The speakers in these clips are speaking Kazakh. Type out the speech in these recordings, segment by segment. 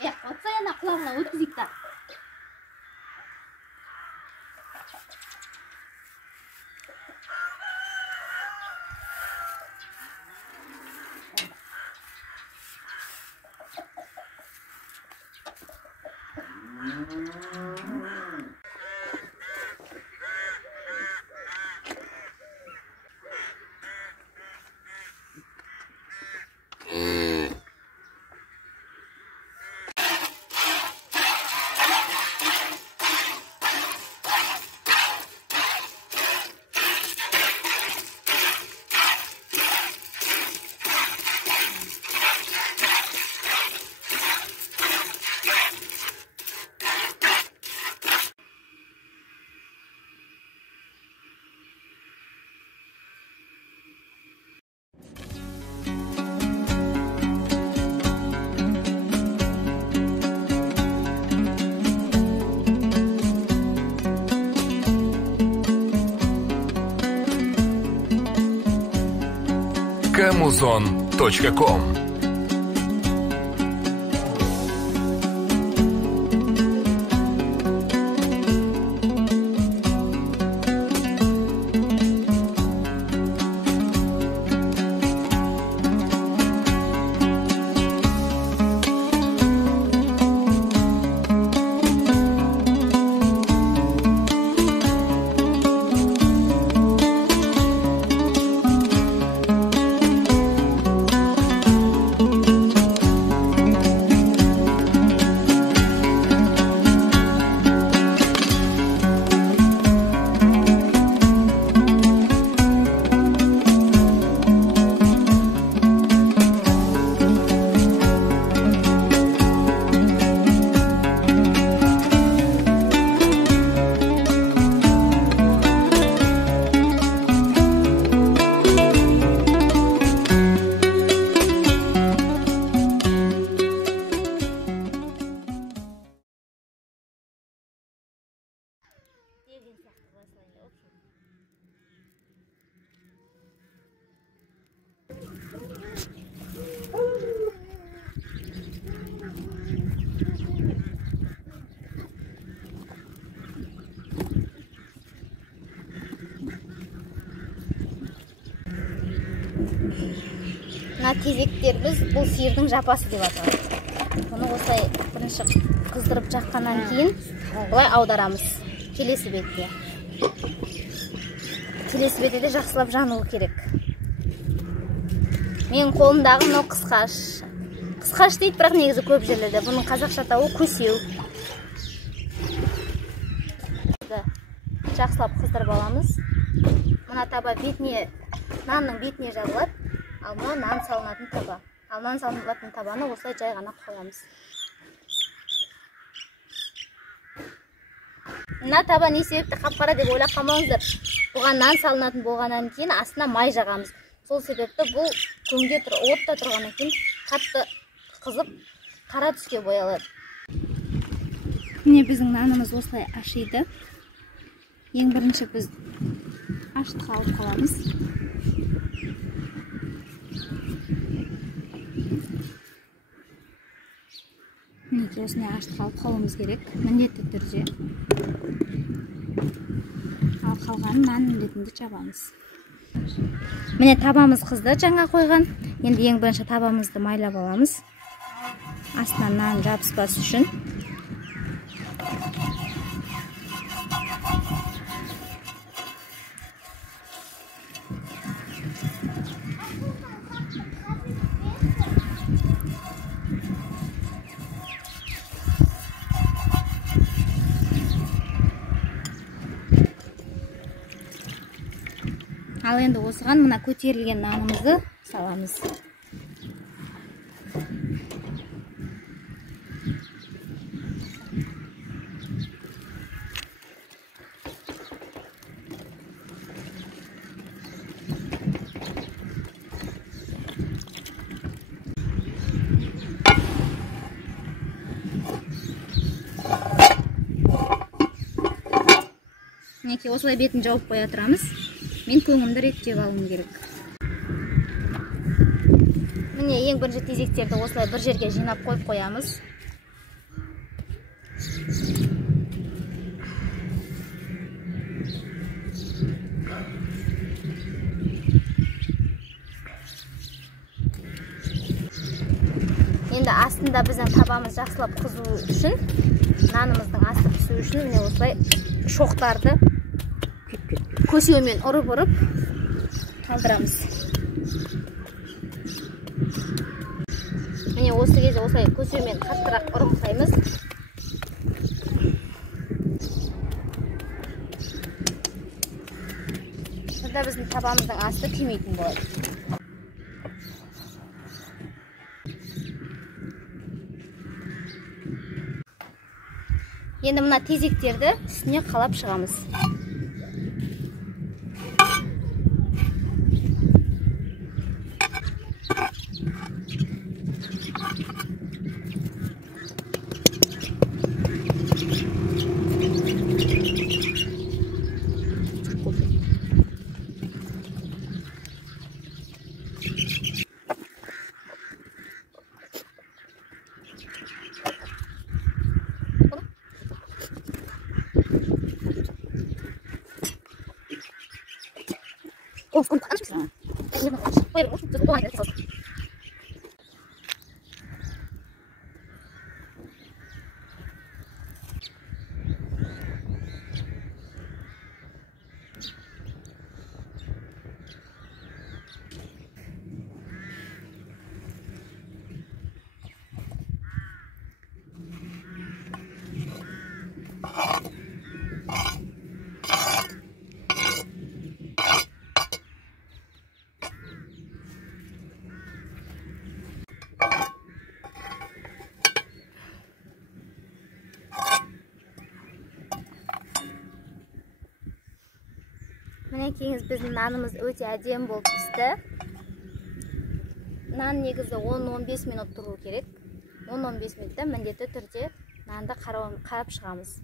Ya, отса yana құлағына өткізейік та. Kamuzon.com. Мына тезектеріміз бұл сиырдың жапасы деп аталады. Оны осылай бірінші қыздырып жаққаннан кейін бұлай аударамыз. Келесі бетте. Келесі бетте де жақсылап жануы керек. Менің қолымдағы мынау қысқаш. Қысқаш дейді, бірақ негізі көп жерлерде. Бұның қазақша атауы көсеу. Жақсылап қыздырып аламыз. Мына таба бетіне, нанның бетіне жағылады. Ал мына нан салынатын таба. Ал нан салынатын табаны осылай жай ғана қоямыз. Мына таба не себепті қап-қара деп ойлап қалмаңыздар. Бұған нан салынатын болғаннан кейін астына май жағамыз. Сол себепті бұл көңде отта тұрғаннан кейін қатты қызып қара түске боялады. Міне біздің нанымыз осылай ашиды. Ең бірінші біз аштық алып қаламыз. осындай ашытып алып қалуымыз керек міндетті түрде. Ал қалғанын нан ретінде жабамыз. Міне табамыз қызды жаңа қойған. Енді ең бірінші табамызды майлап аламыз. Астынан нан жабыспас үшін. Ал енді осыған мына көтерілген нанымызды саламыз. Мінекей осылай бетін жауып қоя тұрамыз. Мен көңімді реттеп алуым керек. Міне ең бірінші тезектерді осылай бір жерге жинап қойып қоямыз. Енді астында біздің табамыз жақсылап қызу үшін, нанымыздың асты пісу үшін міне осылай шоқтарды көсеумен ұрып қалдырамыз. Міне осы кезде осылай көсеумен қаттырақ ұрымқаймыз. Сонда біздің табамыздың асты күймейтін болады. Енді мына тезектерді үстіне қалап шығамыз. Мінекейіңіз біздің нанымыз өте әдем болып пісті. Нан негізі 10-15 минут тұру керек. 10-15 минутта міндетті түрде нанды қарап шығамыз.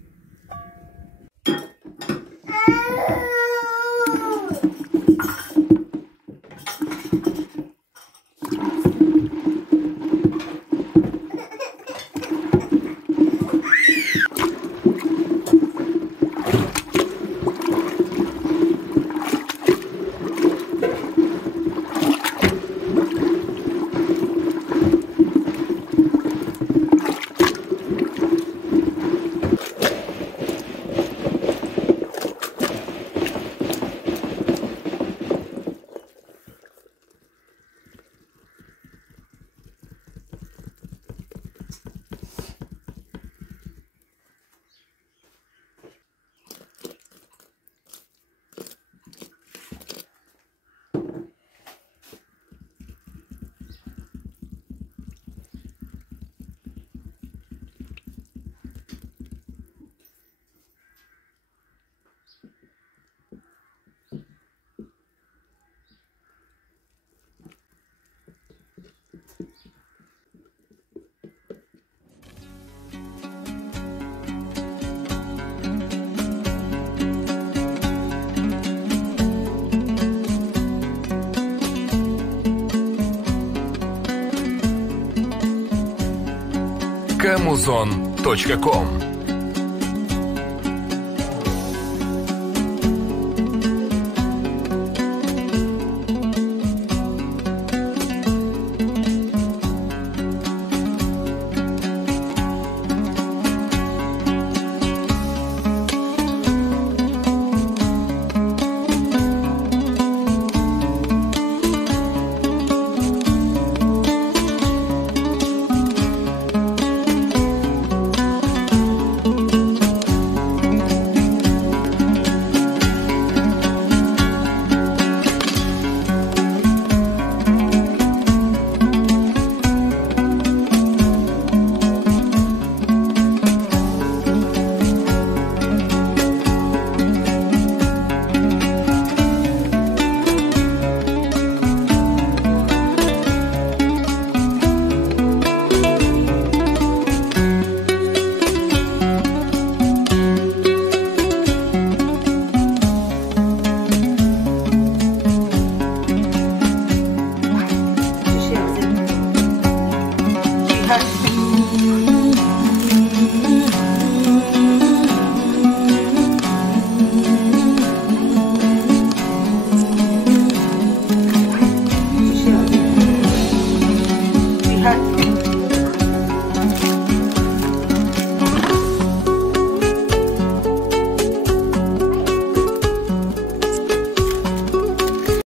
muzon.com